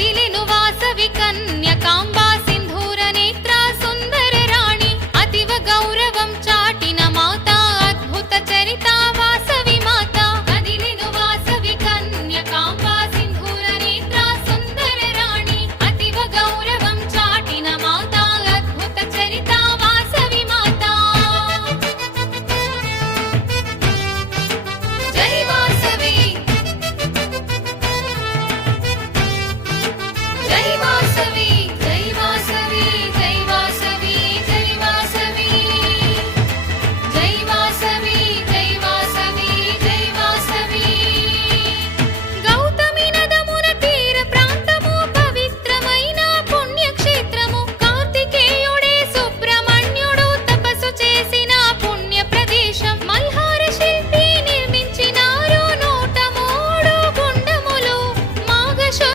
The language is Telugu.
కదిలెను వాసవి కన్య Week.